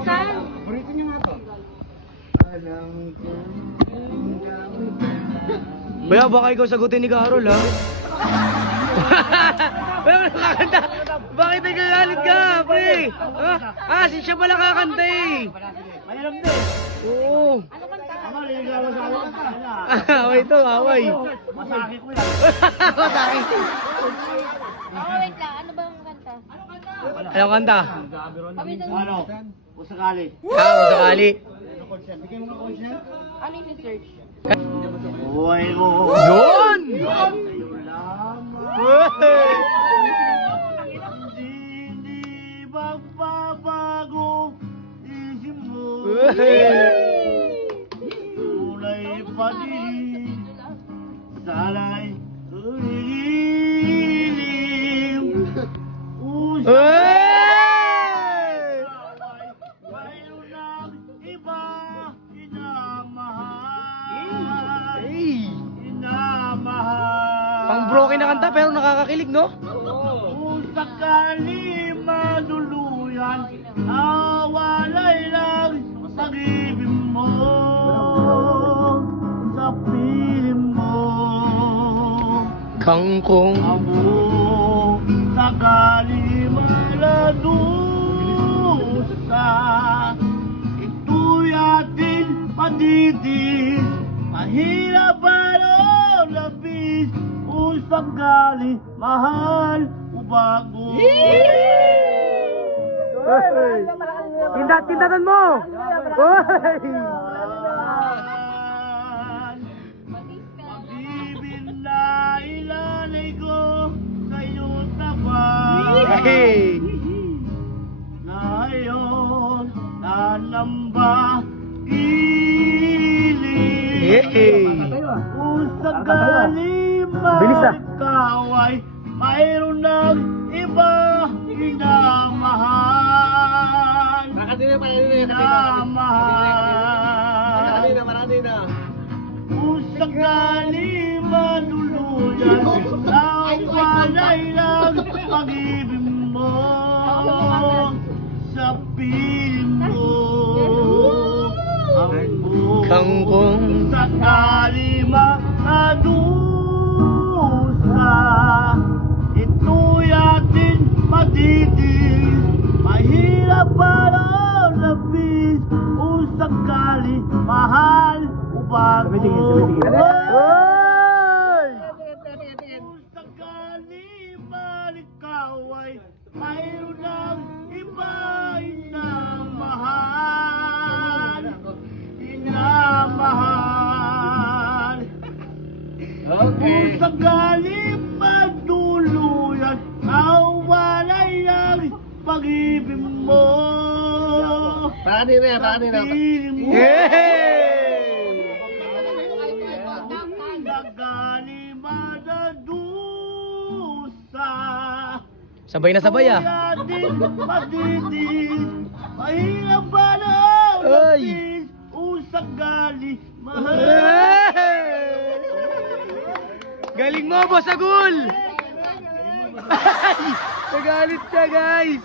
Minsan. Ulitin niyo nga to. Kuya, baka ikaw sagutin ni Carol, ha? Kuya, nakakanta. Bakit nagagalit ka, pre? Ha? Siya pala kakanta eh. Mayalam din. Oo. Ano kanta? Ako, niligawa sa akin. Away to, away. Masaki ko yan. Masakit. Oh, wait lang. Ano ba ang kanta? Anong kanta? Kami doon. Ano? Kung sakali. Kung sakali. Bigyan mo nga coach niya. Ano yung search? Buhay ko. Yun! Sa'yo lamang. Hindi magbabago isip mo. Tunay pa din. Sana'y ulilim. Mayroon ng iba inamahal. Inamahal. Pang broken na kanta pero nakakakilig, no? Kung sakali maduluyan, awalay lang pag-ibig mo sa piling mo. Kangkong. Amo sakali maladusa, ito'y ating panitin. Mahirap ano labis, kung sakali mahal o bago. Tindatan mo! Oy! Pag-ibig na ilalay ko sa iyong tabay. Hey! Ngayon, nanamba ilig. Hey! Kung sakali Bilis ah. ikaw ay mayroon ng iba inamahal. Inamahal. Kung sakali maluluyan, nawalay lang pag-ibig mo sa piling mo. Kangkong. Sakali makadusa, ito'y ating madidig. Mahirap para labis, kung sakali mahal o bago. Oy! Kung sakali malikaw ay mayroon ng iba inamahal. Inamahal. Kung sakali magduluyan, awalay lang pag-ibig mo. Piling mo. Hey! Sakali madadusa, Sabay na sabay ah. mahirap ba na Ay! labis, usagali mahal. Hey! Galing mo, Boss Agul! Ay! Nagalit siya, guys!